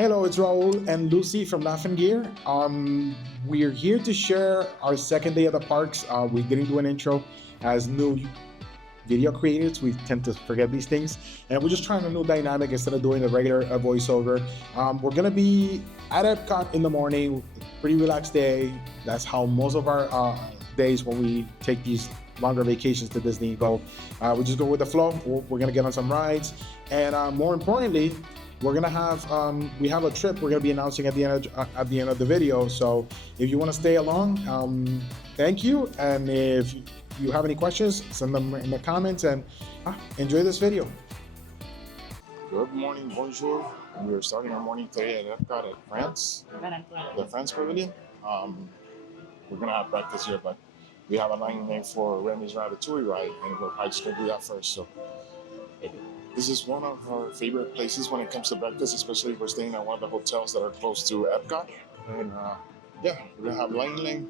Hello, it's Raúl and Lucy from Laughing Gear. We're here to share our second day at the parks. We didn't do an intro. As new video creators, we tend to forget these things, and we're just trying a new dynamic instead of doing a regular voiceover. We're gonna be at EPCOT in the morning, pretty relaxed day. That's how most of our days when we take these longer vacations to Disney go. We just go with the flow. We're gonna get on some rides, and more importantly, we're gonna have we have a trip we're gonna be announcing at the end of the video. So if you want to stay along, thank you. And if you have any questions, send them in the comments, and enjoy this video. Good morning, bonjour. And we're starting our morning today at EPCOT at France, the France Pavilion. We're gonna have breakfast here, but we have a line name for Remy's Ratatouille ride, and we're probably just gonna do that first. So this is one of our favorite places when it comes to breakfast, especially if we're staying at one of the hotels that are close to EPCOT. And yeah, we're gonna have line,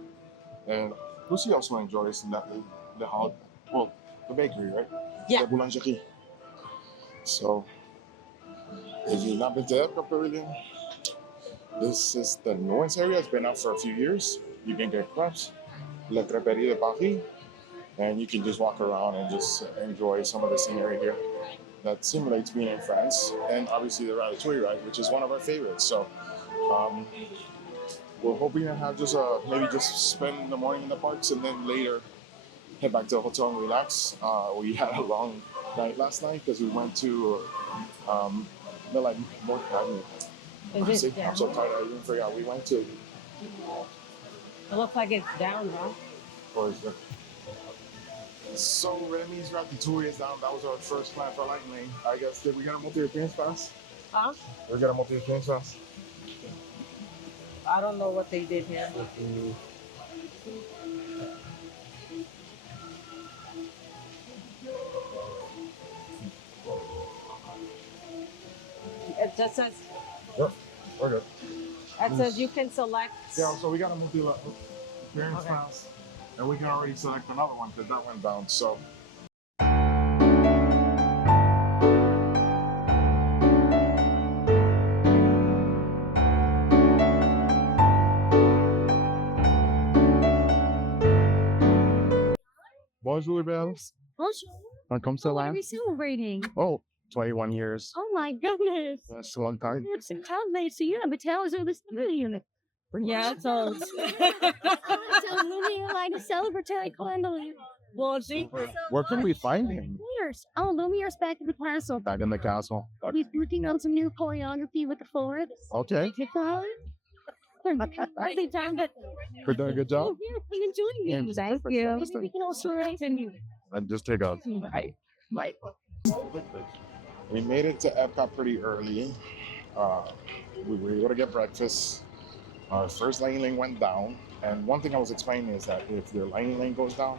and Lucy also enjoys the bakery, right? Yeah. The boulangerie. So if you've not been to EPCOT Pavilion, this is the Noins area. It's been out for a few years. You can get crepes, La Creperie de Paris, and you can just walk around and just enjoy some of the scenery here that simulates being in France, and obviously the Ratatouille ride, which is one of our favorites. So we're hoping to have just maybe just spend the morning in the parks and then later head back to the hotel and relax. We had a long night last night because we went to I'm so tired I even forgot. We went to It looks like it's down, huh? Or is it? So Remy's Ratatouille is down. That was our first plan for Lightning. I guess, did we get a multi-experience pass? Huh? We got a multi-experience pass? I don't know what they did here. It just says, Yep, we're good. it says you can select. Yeah, so we got a multi-experience pass. And we can already select another one because that went down. So bonjour, Belle. Bonjour. Welcome to What are we celebrating? Oh, 21 years. Oh my goodness. That's a long time. It's a time late, so you have a tell us this unit. Yeah, so. So Lumia like a celebratory candle. Well, see. Where can we find him? Lumiere. Oh, Lumiere's back at the castle. Back in the castle. He's working on some new choreography with the forest. Okay. Every time that. We're doing a good job. Oh, yeah, I'm enjoying it. Thank you. We can also write in you. And just take a. Right. We made it to EPCOT pretty early. We were able to get breakfast. Our first lightning lane went down, and one thing I was explaining is that if your lightning lane goes down,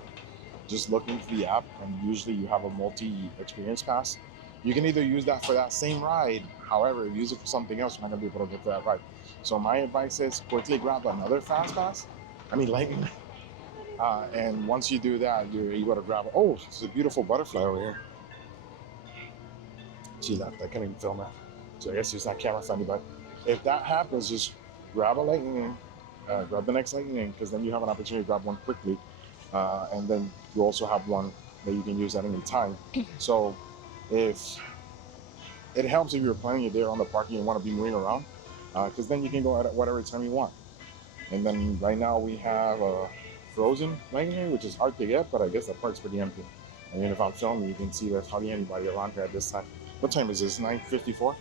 just look into the app, and usually you have a multi-experience pass. You can either use that for that same ride, however, if you use it for something else, you're not gonna be able to get to that ride. So my advice is quickly grab another fast pass, lightning. And once you do that, you're able to grab, oh, it's a beautiful butterfly over here. She left, I can't even film her. So I guess it's not camera friendly, but if that happens, just grab a lightning, grab the next lightning, because then you have an opportunity to grab one quickly. And then you also have one that you can use at any time. So if it helps if you're planning your day around the park and you want to be moving around, because then you can go at whatever time you want. And then right now we have a frozen lightning, which is hard to get, but I guess the park's pretty empty. I mean, if I'm filming, you can see there's hardly anybody around here at this time. What time is this? 9:54?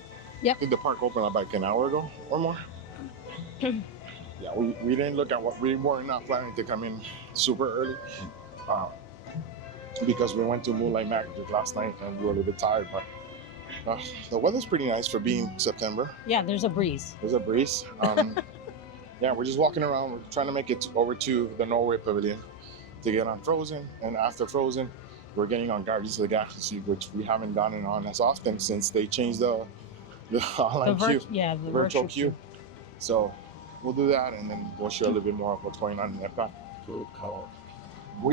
Yep. Did the park open up like an hour ago or more? Yeah, we didn't look at we were not planning to come in super early because we went to Moonlight Magic last night and we were a little bit tired, but the weather's pretty nice for being September. Yeah, there's a breeze. There's a breeze. Yeah, we're just walking around. We're trying to make it over to the Norway Pavilion to get on Frozen, and after Frozen, we're getting on Guardians of the Galaxy, which we haven't gotten on as often since they changed the online queue. Yeah, the virtual queue. So we'll do that, and then we'll share a little bit more of what's going on in EPCOT.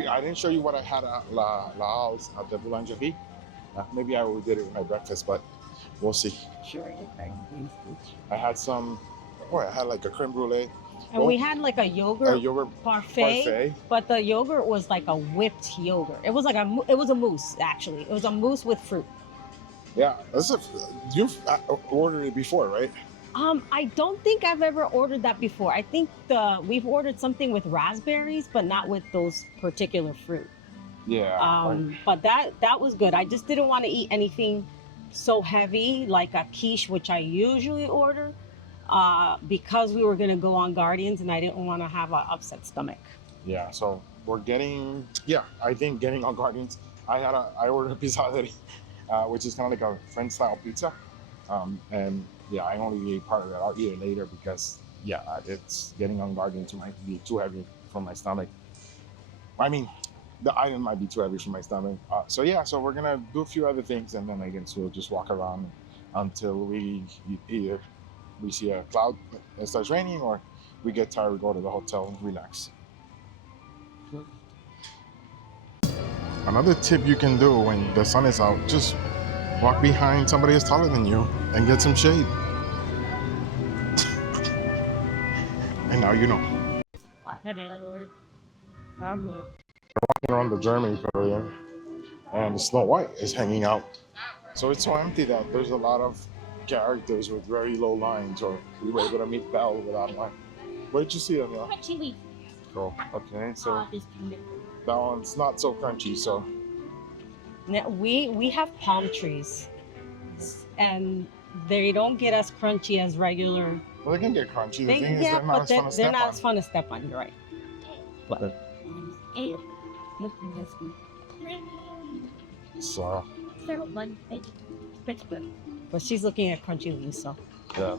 I didn't show you what I had at La Halles at the boulangerie. Maybe I did it with my breakfast, but we'll see. Sure. I had some. Oh, I had like a creme brulee. And we had like a yogurt parfait, parfait. but the yogurt was like a whipped yogurt. It was like it was a mousse actually. It was a mousse with fruit. Yeah, you've ordered it before, right? I don't think I've ever ordered that before. I think we've ordered something with raspberries, but not with those particular fruit. Yeah. But that was good. I just didn't want to eat anything so heavy like a quiche, which I usually order, because we were gonna go on Guardians, and I didn't want to have an upset stomach. Yeah. So we're getting. Yeah, I think getting on Guardians. I ordered a pizza, which is kind of like a French style pizza, and yeah, I only ate part of it. I'll eat it later because yeah, it's getting on Guardians might be too heavy for my stomach. I mean, the item might be too heavy for my stomach. So yeah, so we're gonna do a few other things, and then I guess we'll just walk around until we either we see a cloud that starts raining, or we get tired, we go to the hotel and relax. Another tip you can do when the sun is out, just walk behind somebody who's taller than you and get some shade. And now you know. Walking around the Germany Pavilion, and Snow White is hanging out. So it's so empty that there's a lot of characters with very low lines, or we were able to meet Belle without line. Where did you see them? Crunchy. Cool. Okay, so that one's not so crunchy. So Now, we have palm trees, and they don't get as crunchy as regular. well, they can get crunchy. The thing is, they're not as fun to they're step not on. as fun to step on. You're right. So But she's looking at crunchy leaves, so. yeah.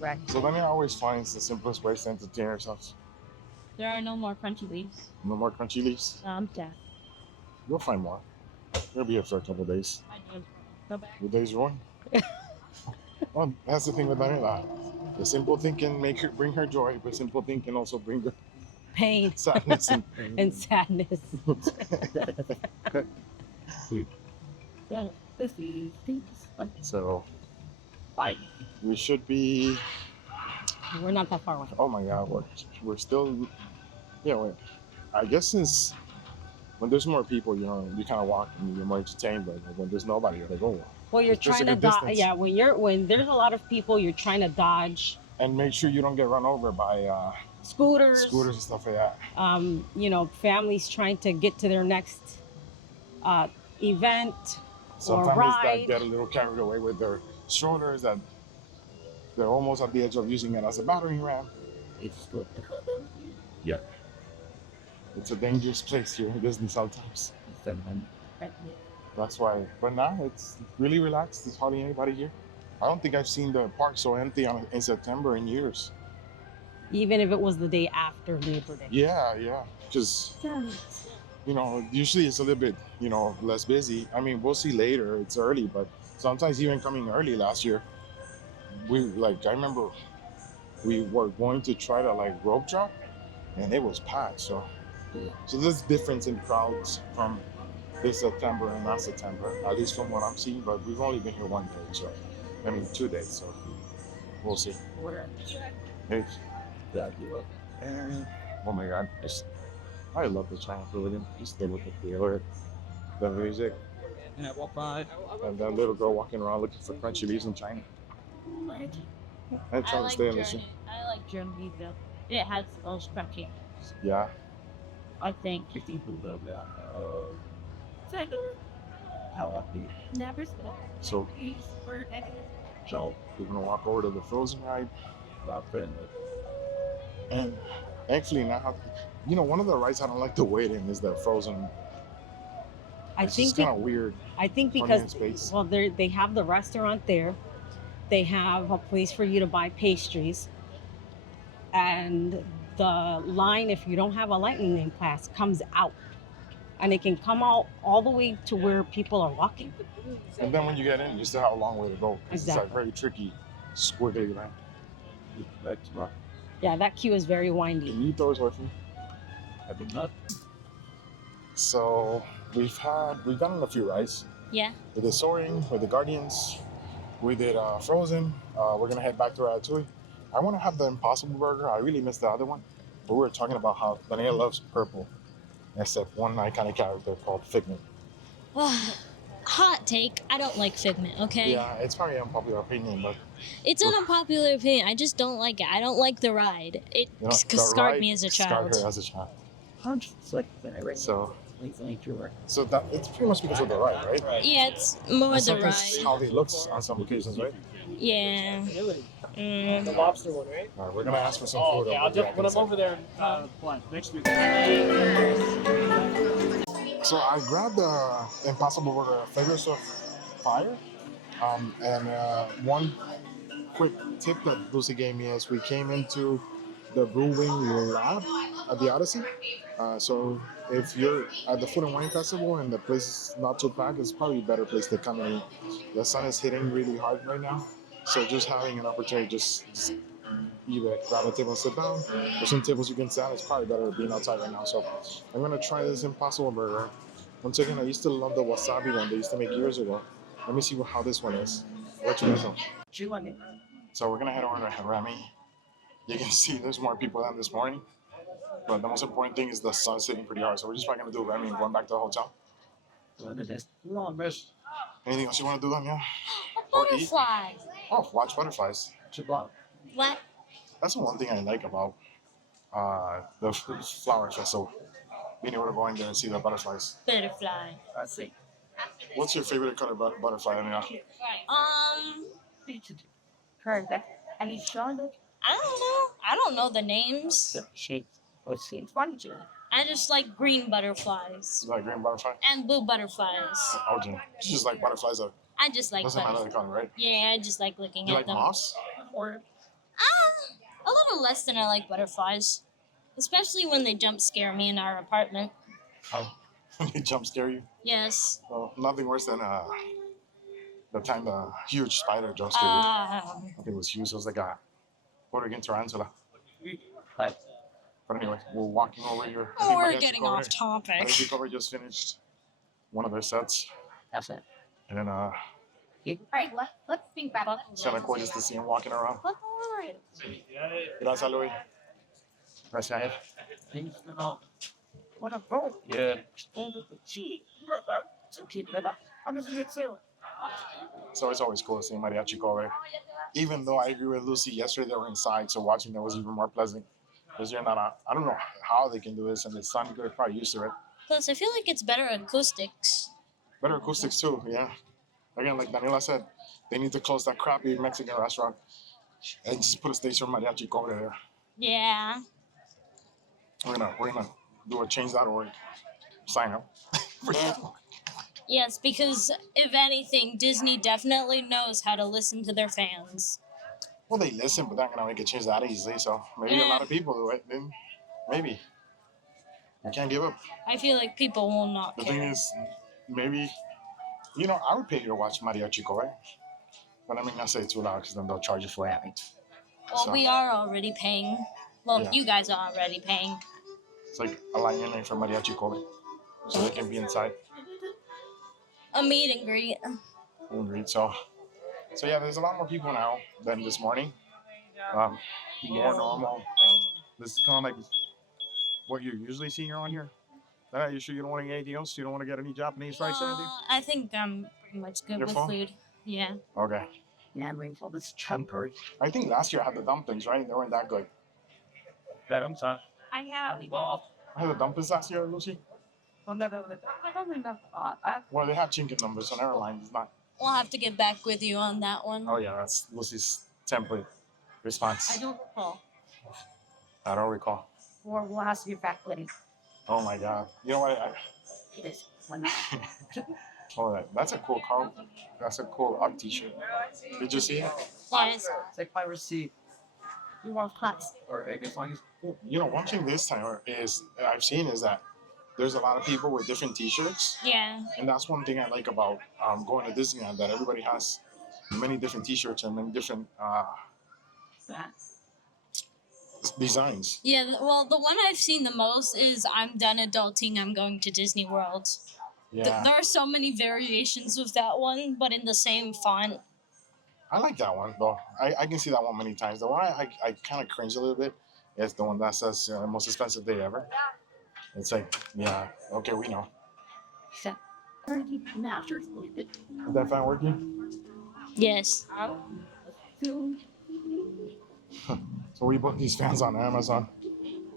Right. So Daniela always finds the simplest ways to entertain ourselves. There are no more crunchy leaves. No more crunchy leaves. Yeah. You'll find more. We'll be here for a couple of days. I do. Go back. The day's ruined. Well, that's the thing with Daniela. The simple thing can bring her joy, but simple thing can also bring her Pain sadness. and sadness. Yeah. This is So fine. we should be. We're not that far away. Oh my God, we're still. Yeah, I guess since when there's more people, you know, you kind of walk and you're more entertained. But when there's nobody, you're like, oh. Well, you're It's just trying a to good dodge. distance. Yeah, when there's a lot of people, you're trying to dodge And make sure you don't get run over by scooters. scooters and stuff like that. You know, families trying to get to their next event or Sometimes ride. they get a little carried away with their shoulders that they're almost at the edge of using it as a battering ram. It's good. Yeah. It's a dangerous place here in Disney sometimes. That's why. But now it's really relaxed. There's hardly anybody here. I don't think I've seen the park so empty in September in years. Even if it was the day after Labor Day. Yeah. Because, you know, usually it's a little bit, you know, less busy. I mean, we'll see later. It's early, but sometimes even coming early last year, I remember we were going to try to rope drop, and it was packed. So there's difference in crowds from this September and last September, at least from what I'm seeing. But we've only been here 1 day, so 2 days. So we'll see. Hey. And, oh my God, I love the China Pavilion. Just look at the music, And I walk by. and that little girl walking around looking for crunchy leaves in China. I'm trying to stay in this. I like Germany though. It has those crunchy. Yeah. I think. Never smell. So we're gonna walk over to the Frozen ride. And actually now, you know, one of the rides I don't like to wait in is the Frozen. It's just kind of weird. I think Funny because in space. well, they have the restaurant there, they have a place for you to buy pastries, and the line, if you don't have a lightning lane pass, comes out, and it can come out all the way to where people are walking. And then when you get in, you still have a long way to go. 'Cause Exactly. It's very tricky, squiggly line. Yeah, that queue is very windy. Can you throw us with me? I did not. So we've gone on a few rides. Yeah. With the Soaring, with the Guardians, We did Frozen. We're gonna head back to Ratatouille. I want to have the Impossible Burger. I really missed the other one. But we were talking about how Daniela loves purple, except one iconic character called Figment. Hot take. I don't like Figment, okay? Yeah, it's probably an unpopular opinion, but It's an unpopular opinion. I just don't like it. I don't like the ride. It you know, the scarred ride me as a scarred child. her as a child. It's like when I read So, tour. so that it's pretty much because of the ride, right? Yeah, it's more And the sometimes ride. how he looks on some occasions, right? Yeah. The lobster one, right? All right, we're gonna ask for some Oh, food. okay. and I'll we'll be just back when in a I'm second. over there next week. So I grabbed the Impossible Burger flavors of fire. And one quick tip that Lucy gave me is we came into the brewing lab at the Odyssey. So if you're at the Food and Wine Festival and the place is not too packed, it's probably a better place to come and eat. The sun is hitting really hard right now. So just having an opportunity just either grab a table and sit down, or some tables you can sit. It's probably better than being outside right now. So I'm gonna try this Impossible Burger. Once again, I used to love the wasabi one they used to make years ago. Let me see how this one is. I'll let you guys know. So we're gonna head over to Remy. You can see there's more people than this morning. But the most important thing is the sun's hitting pretty hard. So we're just probably gonna do Remy and going back to the hotel. Anything else you wanna do, Daniela? Or eat? Butterfly. Oh, watch butterflies. What? That's the one thing I like about the flower festival. Being able to go in there and see the butterflies. Butterfly. I see. What's your favorite color butterfly, Daniela? I don't know. I don't know the names. I just like green butterflies You like green butterfly? and blue butterflies. Okay. It's just like butterflies that I just like doesn't matter the butterflies. color, right? Yeah, I just like looking You at like them. moths? A little less than I like butterflies, especially when they jump scare me in our apartment. Oh, they jump scare you? Yes. Well, nothing worse than the time the huge spider jump scared you. I think it was huge. It was like a Puerto Rican tarantula. But anyway, we're walking over here. I think We're Mariachi getting Cover- off topic. Mariachi Cover just finished one of their sets. That's it. And then Alright, let's think back. it's kind of cool just to see him walking around. Gracias, Luis. Gracias. Yeah. So it's always cool to see Mariachi Cover. Even though I agree with Lucy, yesterday they were inside, so watching them was even more pleasant. Because you're not, I don't know how they can do this, and the sun, they're probably used to it. Plus, I feel like it's better acoustics. Better acoustics too, yeah. Again, like Daniela said, they need to close that crappy Mexican restaurant and just put a stage for Mariachi Cover there. Yeah. We're gonna do a change.org sign up. Yes, because if anything, Disney definitely knows how to listen to their fans. Well, they listen, but they're not gonna make a change that easily. So maybe a lot of people do it. Then maybe you can't give up. I feel like people will not The care. thing is, maybe I would pay you to watch Mariachi Cover, but I mean not say it too loud because then they'll charge you for it. Well, So- we are already paying. Well, Yeah. you guys are already paying. It's like a line your name for Mariachi Cover, so they can be inside A meet and greet. and read. So yeah, there's a lot more people now than this morning. More normal. This is kind of like what you're usually seeing around here. You sure you don't want to get anything else? You don't want to get any Japanese rice or anything? I think I'm pretty much good You're with full? food. Yeah. Okay. Yeah, I'm waiting for this temporary. I think last year I had the dumplings, right? They weren't that good. I'm sorry. I have. I had the dumplings last year, Lucy. Well, they have chicken numbers, so never mind. It's not. We'll have to get back with you on that one. Oh yeah, that's Lucy's template response. I don't recall. I don't recall. Or we'll have to get back with you. Oh my god. You know what? That's a cool car. That's a cool art t-shirt. Did you see it? Yes. Take my receipt. You want plus. Or I guess long as One thing this time is I've seen is that there's a lot of people with different t-shirts, Yeah. and that's one thing I like about going to Disneyland, that everybody has many different t-shirts and many different designs. Yeah, well, the one I've seen the most is I'm done adulting, I'm going to Disney World. Yeah. There are so many variations of that one, but in the same font. I like that one though. I can see that one many times. The one I kind of cringe a little bit is the one that says most expensive day ever. It's like, yeah, okay, we know. Is that fan working? Yes. So we bought these fans on Amazon.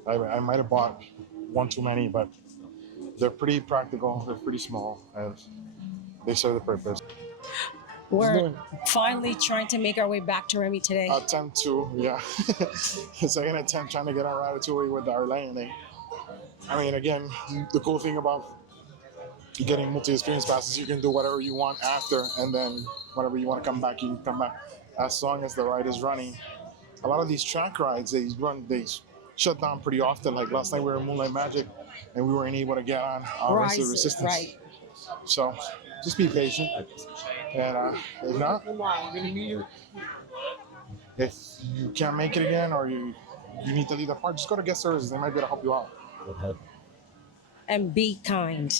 I might have bought one too many, but they're pretty practical. They're pretty small, and they serve the purpose. We're finally trying to make our way back to Remy today. Attempt to, yeah. Second attempt trying to get our Ratatouille with our landing. I mean, again, the cool thing about getting multi-experience passes, you can do whatever you want after, and then whenever you want to come back, you can come back. As long as the ride is running. A lot of these track rides, they shut down pretty often. Like last night we were in Moonlight Magic, and we weren't able to get on Rise of Resistance. Right. So just be patient, and if not, if you can't make it again, or you need to leave the park, just go to guest services. They might be able to help you out. And be kind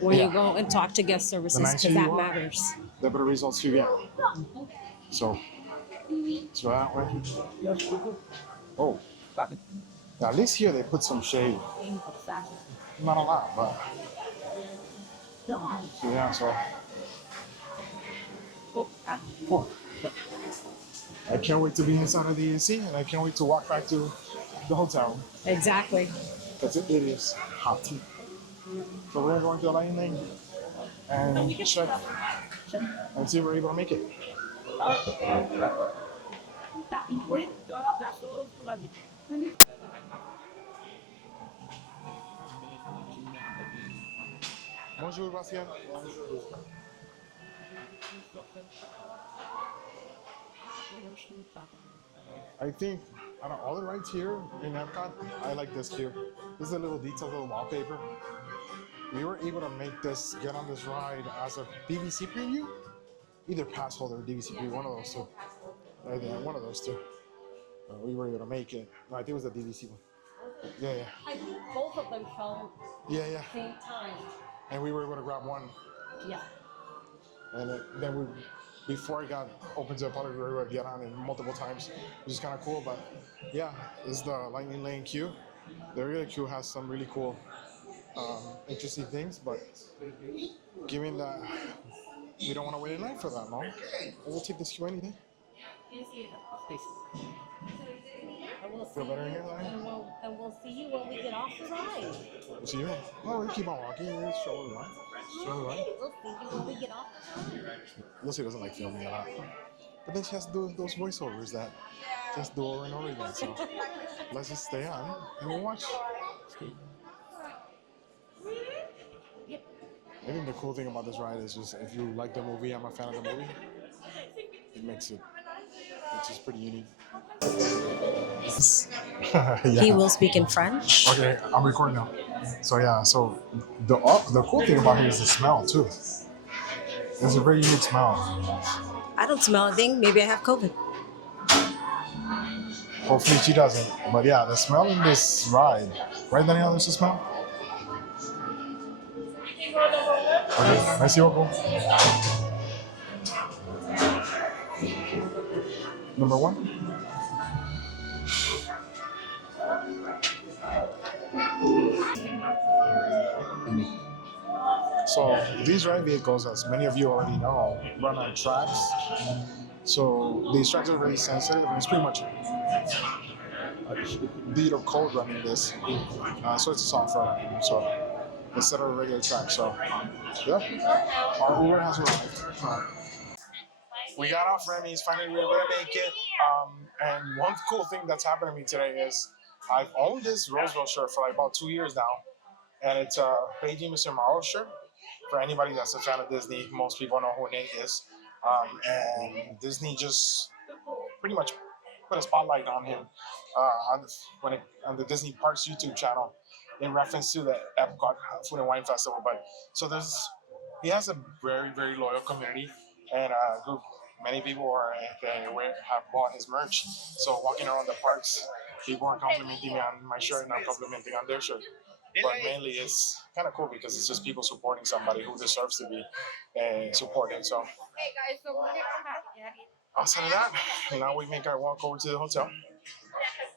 when you go and talk to guest services, because that matters. The better results you get. So that way. Oh, at least here they put some shade. Not a lot, but so yeah. So I can't wait to be inside of the AC, and I can't wait to walk back to the hotel. Exactly. Because it is hot. So we're going to the lightning and check and see if we're able to make it. Bonjour, Bastien. I think out of all the rides here in EPCOT, I like this queue. This is a little detailed little wallpaper. We were able to make this, get on this ride as a DVC preview. Either pass holder or DVC preview, one of those two. One of those two. We were able to make it. No, I think it was a DVC one. Yeah. I think both of them fell Yeah. same time. And we were able to grab one. Yeah. And then before it got open to the public, we were able to get on it multiple times, which is kind of cool. But yeah, this is the Lightning Lane queue. The regular queue has some really cool, interesting things, but given that we don't want to wait in line for that long, we'll take this queue any day. Feel better in here, Larry? And we'll see you when we get off the ride. We'll see you. Well, we keep on walking. We'll show the line. We'll see you when we get off the ride. Lucy doesn't like filming a lot. But then she has to do those voiceovers that just do over and over again. So let's just stay on and we'll watch. I think the cool thing about this ride is just if you like the movie, I'm a fan of the movie, it makes it, it's just pretty unique. Yeah. He will speak in French. Okay, I'm recording now. So yeah, so the cool thing about here is the smell too. It's a very unique smell. I don't smell anything. Maybe I have COVID. Hopefully she doesn't. But yeah, the smell in this ride. Right, Daniela, there's a smell? Okay, merci beaucoup. Number one. So these ride vehicles, as many of you already know, run on tracks. So these tracks are really sensitive, and it's pretty much a beat of code running this. So it's a software. So instead of a regular track. So yeah, our Uber has arrived. We got off Remy's, finally we were able to make it. And one cool thing that's happened to me today is I've owned this Roseville shirt for like about 2 years now. And it's a Beijing Mr. Morrow shirt. For anybody that's a fan of Disney, most people know who Nate is. And Disney just pretty much put a spotlight on him on the Disney Parks YouTube channel in reference to the EPCOT Food and Wine Festival. But so he has a very, very loyal community and a group. Many people have bought his merch. So walking around the parks, people are complimenting me on my shirt and I'm complimenting on their shirt. But mainly it's kind of cool because it's just people supporting somebody who deserves to be supported. So outside of that, now we make our walk over to the hotel,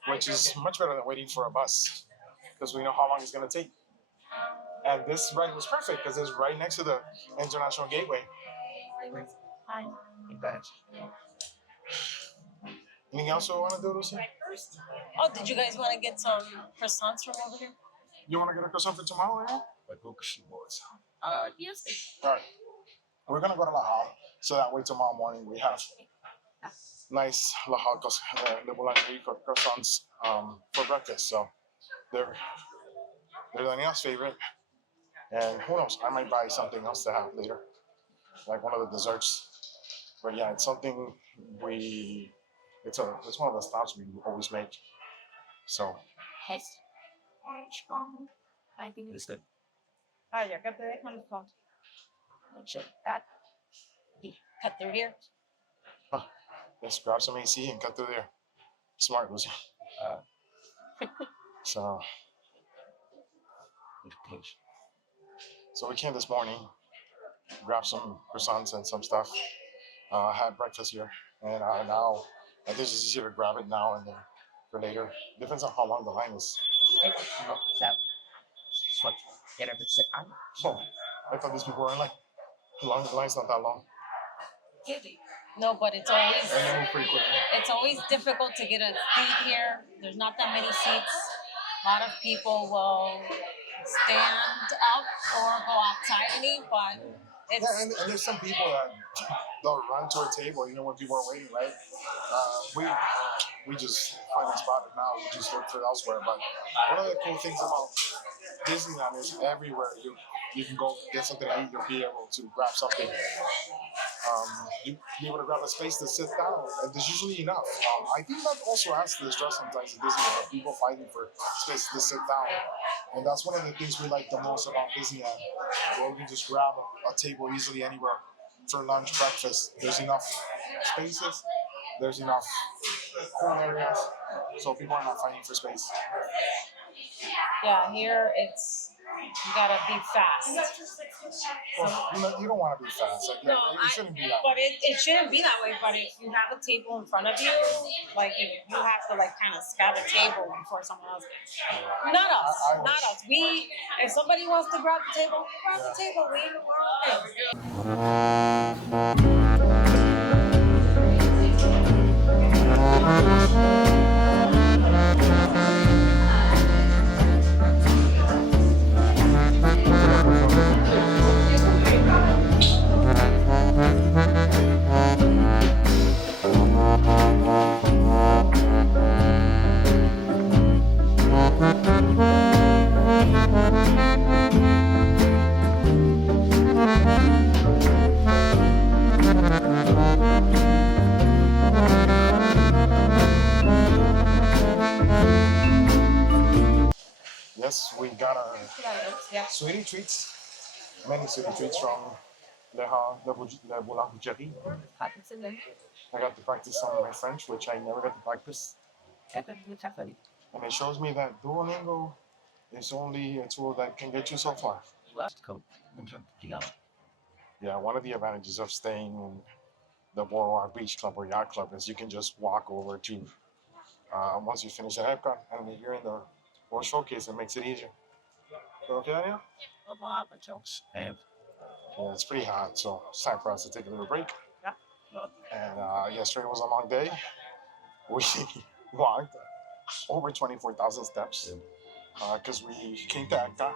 which is much better than waiting for a bus because we know how long it's going to take. And this ride was perfect because it's right next to the International Gateway. Hi. Belle. Anything else you want to do, Lucy? Oh, did you guys want to get some croissants from over here? You want to get a croissant for tomorrow, Aaron? Yes. All right. We're going to go to La Halle, so that way tomorrow morning we have nice La Halle the boulangerie croissants for breakfast. So they're Daniela's favorite. And who knows, I might buy something else to have later, like one of the desserts. But yeah, it's something it's one of the stops we always make. So Yes. I think Is that Oh, yeah, cut the one called. That. Cut through here. let's grab some AC and cut through there. Smart, Lucy. So we came this morning, grabbed some croissants and some stuff. Had breakfast here, and now I think it's easier to grab it now and then for later. Depends on how long the line is. what? Get every second. So I thought these people were in line. The line's not that long. No, but it's And they move pretty quickly. always difficult to get a seat here. There's not that many seats. A lot of people will stand up or go outside and eat, but it's Yeah, and there's some people that they'll run to a table even when people are waiting, right? We just find a spot and now we just look for elsewhere. But one of the cool things about Disneyland is everywhere you can go get something to eat, you'll be able to grab something. You be able to grab a space to sit down, and there's usually enough. I think that also adds to the stress sometimes at Disneyland, people fighting for space to sit down. And that's one of the things we like the most about Disneyland, where we can just grab a table easily anywhere for lunch, breakfast. There's enough spaces, there's enough cool areas, so people are not fighting for space. yeah, here you gotta be fast. Well, you don't want to be fast. Like, No, it shouldn't be that But way. it shouldn't be that way. But if you have a table in front of you, like you have to like kind of scout a table before someone else. Not us, I not wish. us. If somebody wants to grab the table, grab the table. We're okay. Yes, we got our Yeah. sweetie treats, many sweetie treats from the boulangerie. I got to practice some of my French, which I never got to practice. And it shows me that Duolingo is only a tool that can get you so far. Yeah, one of the advantages of staying in the Morrow Beach Club or Yacht Club is you can just walk over to, once you finish at EPCOT and you're in the World Showcase, it makes it easier. Okay, Daniela? And Yeah, it's pretty hot, so it's time for us to take a little break. And yesterday was a long day. We walked over 24,000 steps because we came to EPCOT,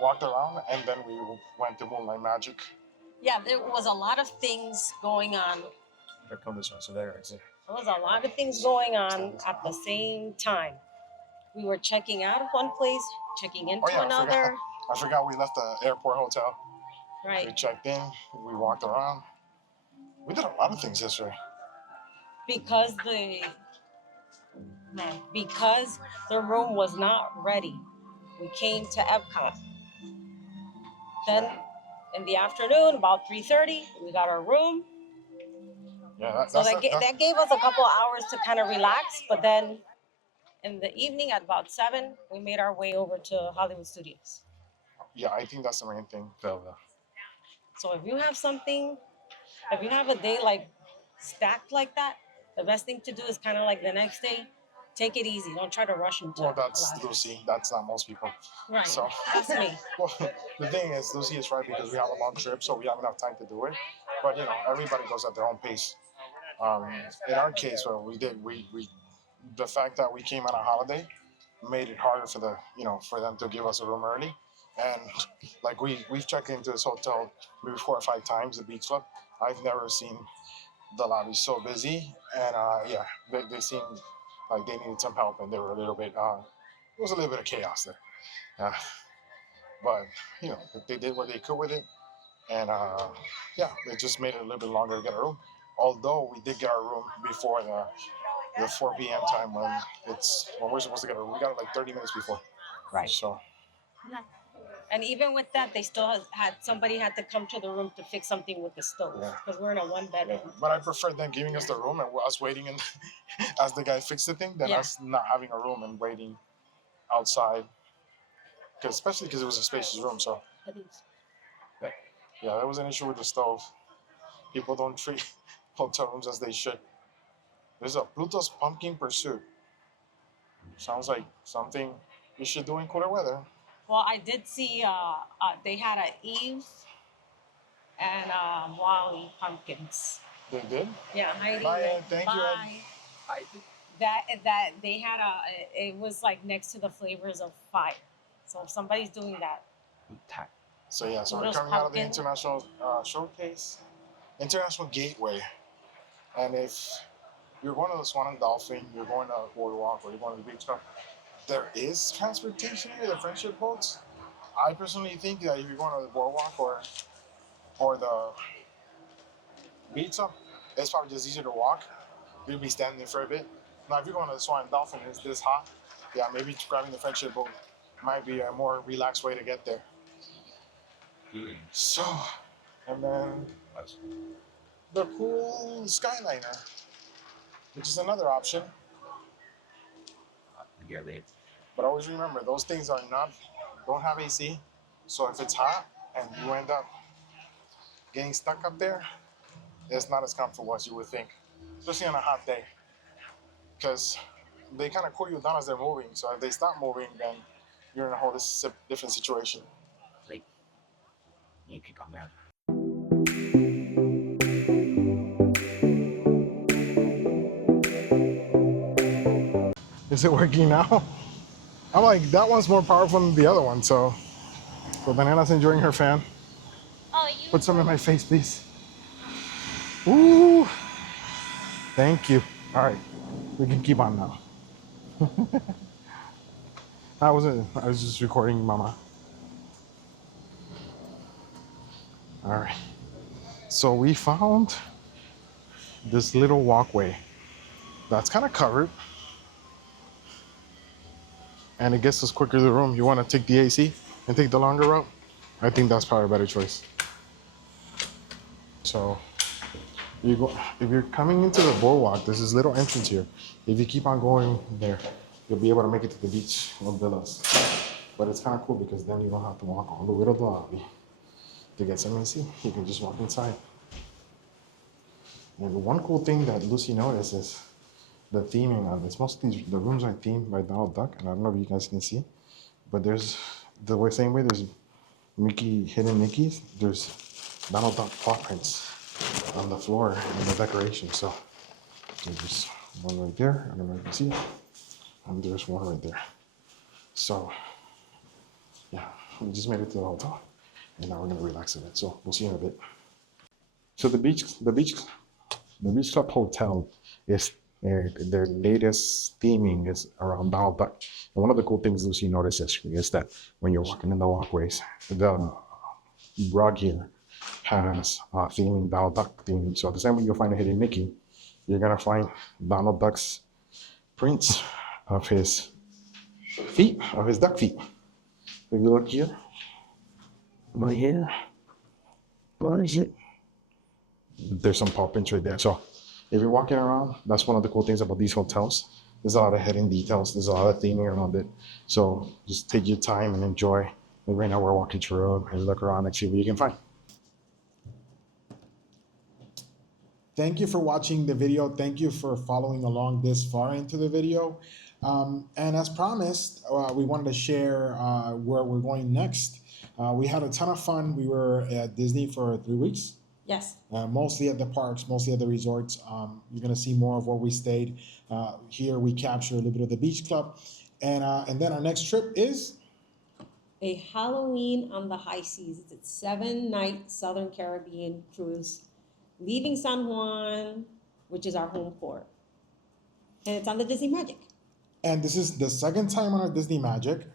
walked around, and then we went to Moonlight Magic. Yeah, there was a lot of things going on. Here come this one, so there it is. There was a lot of things going on at the same time. We were checking out of one place, checking into another. I forgot we left the airport hotel. We Right. checked in, we walked around. We did a lot of things yesterday. Because the room was not ready. We came to EPCOT. Then in the afternoon, about 3:30, we got our room. Yeah, So that gave us a couple of hours to kind of relax. But then in the evening at about 7, we made our way over to Hollywood Studios. yeah, I think that's the main thing. So if you have a day like stacked like that, the best thing to do is kind of like the next day, take it easy. Don't try to rush into Well, it. that's Lucy. That's not most people. Right. So That's me. well, the thing is, Lucy is right because we have a long trip, so we have enough time to do it. But you know, everybody goes at their own pace. In our case, well, we the fact that we came on a holiday made it harder for the for them to give us a room early, and like we've checked into this hotel maybe 4 or 5 times, the Beach Club. I've never seen the lobby so busy, and yeah, they seemed like they needed some help, and they were a little bit. There was a little bit of chaos there, uh, but you know they did what they could with it, and yeah, it just made it a little bit longer to get a room. Although we did get our room before the 4 p.m. time when we're supposed to get a room, we got it like 30 minutes before. Right. So And even with that, they still had somebody had to come to the room to fix something with the stove Yeah. because we're in a one bedroom. but I prefer them giving us the room and us waiting in, as the guy fixed the thing than Yeah. us not having a room and waiting outside. Especially because it was a spacious room. So yeah, there was an issue with the stove. People don't treat hotel rooms as they should. There's a Pluto's Pumpkin Pursuit. Sounds like something you should do in cooler weather. Well, I did see they had a Eve and Wally pumpkins. They did? Yeah, Heidi. Bye, thank you, Ed. Bye. That they had it was like next to the flavors of fire. So if somebody's doing that, So yeah, so we're Those coming out of the pumpkin- international showcase, international gateway, and if you're going to the Swan and Dolphin, you're going to Boardwalk, or you're going to the beach club, there is transportation here, the friendship boats. I personally think that if you're going to the Boardwalk or the beach club, it's probably just easier to walk. You'll be standing there for a bit. Now, if you're going to the Swan and Dolphin, it's this hot. Yeah, maybe grabbing the friendship boat might be a more relaxed way to get there. So, and then the cool Skyliner, which is another option. But always remember, those things don't have AC. So if it's hot and you end up getting stuck up there, it's not as comfortable as you would think, especially on a hot day. Because they kind of cool you down as they're moving. So if they stop moving, then you're in a whole different situation. You can come out. Is it working now? I'm like, that one's more powerful than the other one. So Daniela's enjoying her fan. Oh, you. Put some in my face, please. Ooh. Thank you. All right. We can keep on now. I was just recording Mama. All right. So we found this little walkway that's kind of covered. And it gets us quicker to the room. You want to take the AC and take the longer route? I think that's probably a better choice. So you go, if you're coming into the boardwalk, there's this little entrance here. If you keep on going there, you'll be able to make it to the beach of villas. But it's kind of cool because then you don't have to walk all the way to the lobby to get some AC. You can just walk inside. And the one cool thing that Lucy noticed is the theming on this. Most of the rooms are themed by Donald Duck, and I don't know if you guys can see, but there's the same way there's hidden Mickeys, there's Donald Duck paw prints on the floor and the decoration. So there's one right there. I don't know if you can see it. And there's one right there. So yeah, we just made it to the hotel, and now we're gonna relax a bit. So we'll see you in a bit. So the beach club hotel is their latest theming is around Donald Duck. And one of the cool things Lucy notices is that when you're walking in the walkways, the rug here has theming Donald Duck theming. So the same way you'll find a hidden Mickey, you're gonna find Donald Duck's prints of his feet, of his duck feet. If you look here, right here, what is it? There's some paw prints right there. So if you're walking around, that's one of the cool things about these hotels. There's a lot of hidden details. There's a lot of theming around it. So just take your time and enjoy. And right now we're walking through and look around and see what you can find. Thank you for watching the video. Thank you for following along this far into the video. And as promised, we wanted to share where we're going next. We had a ton of fun. We were at Disney for 3 weeks. Yes. Mostly at the parks, mostly at the resorts. You're gonna see more of where we stayed. Here we capture a little bit of the beach club, and then our next trip is A Halloween on the high seas. It's a 7-night Southern Caribbean cruise, leaving San Juan, which is our home port, and it's on the Disney Magic. and this is the second time on our Disney Magic,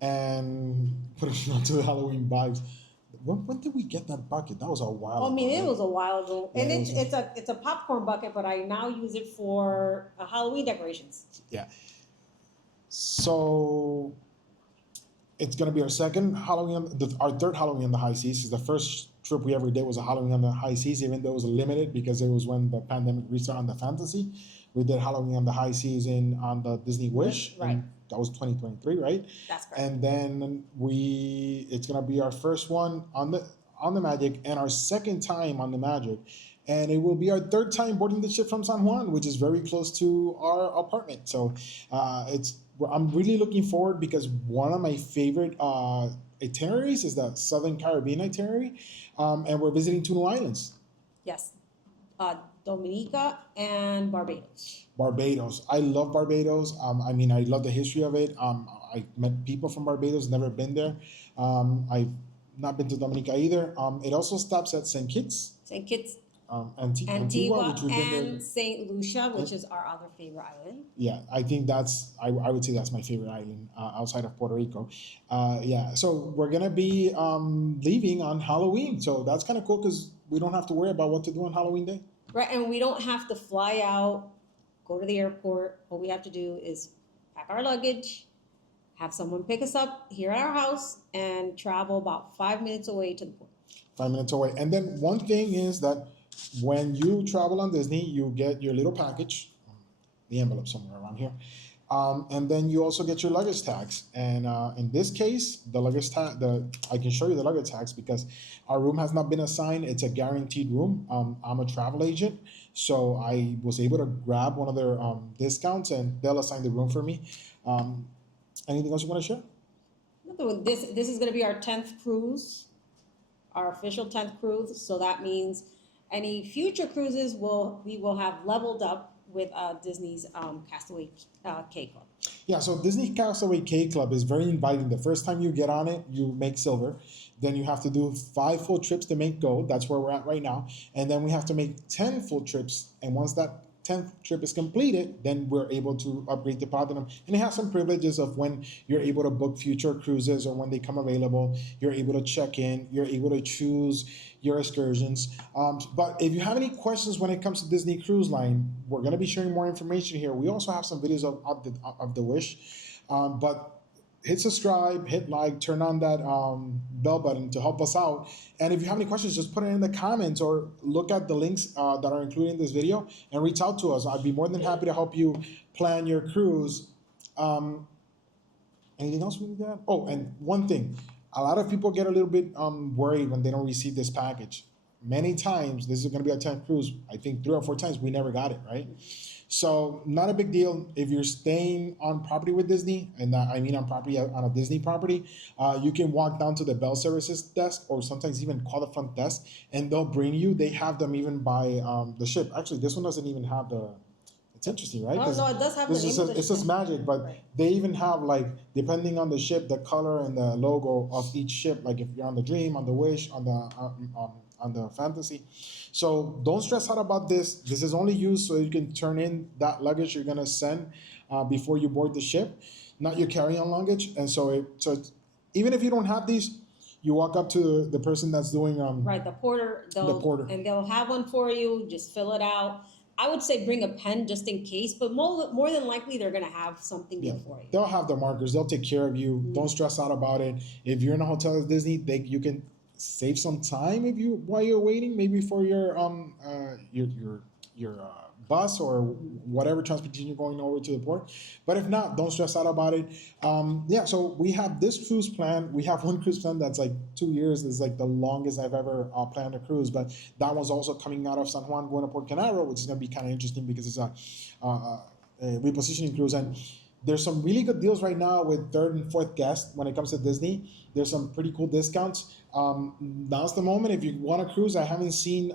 and putting onto the Halloween vibes. When did we get that bucket? That was a while. I mean, ago, it right? was a while ago, Yeah, and it was it's a popcorn bucket, but I now use it for Halloween decorations. Yeah. So it's gonna be our second Halloween, our third Halloween on the high seas. 'Cause the first trip we ever did was a Halloween on the high seas, even though it was limited because it was when the pandemic restarted on the Fantasy. We did Halloween on the high seas on the Disney Wish. Right. And that was 2023, right? That's correct. And then it's gonna be our first one on the Magic and our second time on the Magic. And it will be our third time boarding the ship from San Juan, which is very close to our apartment. So I'm really looking forward because one of my favorite itineraries is the Southern Caribbean itinerary, and we're visiting two new islands. Yes, Dominica and Barbados. Barbados. I love Barbados. I mean, I love the history of it. I met people from Barbados, never been there. I've not been to Dominica either. It also stops at St. Kitts, St. Kitts, Antigua, Antigua, which we've been there. and St. Lucia, which is our other favorite island. Yeah, I think I would say that's my favorite island outside of Puerto Rico. Yeah, so we're gonna be leaving on Halloween, so that's kind of cool because we don't have to worry about what to do on Halloween day. Right, and we don't have to fly out, go to the airport. All we have to do is pack our luggage, have someone pick us up here at our house, and travel about 5 minutes away to the port. 5 minutes away. And then one thing is that when you travel on Disney, you get your little package, the envelope somewhere around here. And then you also get your luggage tags. And in this case, the luggage tag, I can show you the luggage tags because our room has not been assigned. It's a guaranteed room. I'm a travel agent, so I was able to grab one of their discounts, and they'll assign the room for me. Anything else you want to share? This is going to be our 10th cruise, our official 10th cruise. So that means any future cruises we will have leveled up with Disney's Castaway K Club. Yeah, so Disney Castaway K Club is very inviting. The first time you get on it, you make silver. Then you have to do 5 full trips to make gold. That's where we're at right now. And then we have to make 10 full trips. And once that 10th trip is completed, then we're able to upgrade to platinum. And it has some privileges of when you're able to book future cruises or when they come available, you're able to check in, you're able to choose your excursions. But if you have any questions when it comes to Disney Cruise Line, we're going to be sharing more information here. We also have some videos of the Wish. But hit subscribe, hit like, turn on that bell button to help us out. And if you have any questions, just put it in the comments or look at the links that are included in this video and reach out to us. I'd be more than happy to help you plan your cruise. Anything else we need to add? Oh, and one thing. A lot of people get a little bit worried when they don't receive this package. Many times, this is going to be our 10th cruise. I think 3 or 4 times we never got it, right? So not a big deal. If you're staying on property with Disney, and I mean on a Disney property, you can walk down to the Belle Services desk or sometimes even call the front desk and they'll bring you. They have them even by the ship. Actually, this one doesn't even have it's interesting, right? No, it does have the name of the It says ship. Magic, but Right. they even have depending on the ship, the color and the logo of each ship. Like if you're on the Dream, on the Wish, on the Fantasy. So don't stress out about this. This is only used so you can turn in that luggage you're gonna send before you board the ship, not your carry-on luggage. And so even if you don't have these, you walk up to the person that's doing Right, the porter. And they'll have one for you. Just fill it out. I would say bring a pen just in case, but more than likely they're gonna have something good for you. They'll have the markers. They'll take care of you. Don't stress out about it. If you're in a hotel at Disney, you can save some time while you're waiting, maybe for your bus or whatever transportation you're going over to the port. But if not, don't stress out about it. Yeah, so we have this cruise plan. We have one cruise plan that's like 2 years. It's like the longest I've ever planned a cruise. But that one's also coming out of San Juan, going to Port Canaveral, which is going to be kind of interesting because it's a repositioning cruise. And there's some really good deals right now with third and fourth guests when it comes to Disney. There's some pretty cool discounts. Now's the moment. If you want to cruise, I haven't seen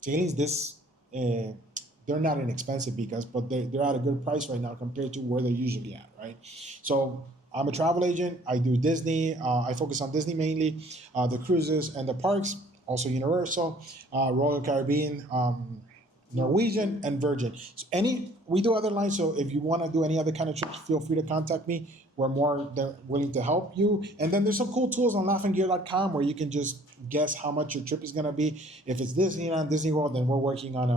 sailings this. They're not inexpensive but they're at a good price right now compared to where they're usually at, right? So I'm a travel agent. I do Disney. I focus on Disney mainly, the cruises and the parks, also Universal, Royal Caribbean, Norwegian, and Virgin. So we do other lines. So if you want to do any other kind of trips, feel free to contact me. We're more than willing to help you. And then there's some cool tools on laughinggear.com where you can just guess how much your trip is going to be. If it's Disneyland, Disney World, then we're working on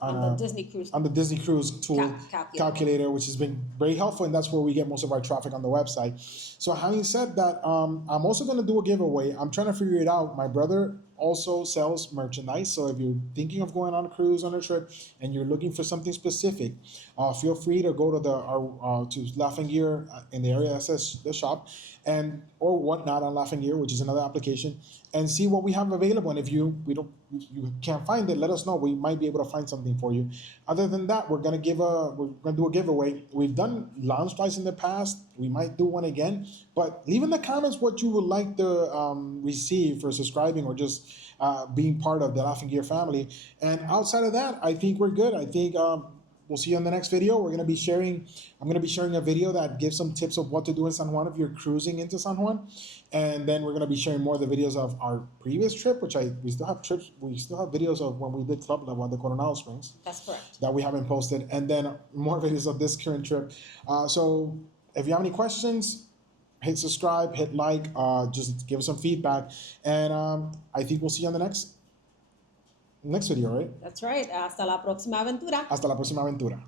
the Disney cruise. On the Disney Cruise tool calculator, which has been very helpful, and that's where we get most of our traffic on the website. So having said that, I'm also going to do a giveaway. I'm trying to figure it out. My brother also sells merchandise, so if you're thinking of going on a cruise on a trip and you're looking for something specific, feel free to go to to Laughing Gear in the area that says the shop, or Whatnot on Laughing Gear, which is another application, and see what we have available. And if you can't find it, let us know. We might be able to find something for you. Other than that, we're gonna do a giveaway. We've done lounge flights in the past. We might do one again. But leave in the comments what you would like to receive for subscribing or just being part of the Laughing Gear family. And outside of that, I think we're good. I think we'll see you in the next video. I'm going to be sharing a video that gives some tips of what to do in San Juan if you're cruising into San Juan. And then we're going to be sharing more of the videos of our previous trip, we still have videos of when we did Club Level at the Coronado Springs. That's correct. That we haven't posted. And then more videos of this current trip. So if you have any questions, hit subscribe, hit like, just give us some feedback. And I think we'll see you on the next video, right? That's right. Hasta la próxima aventura. Hasta la próxima aventura.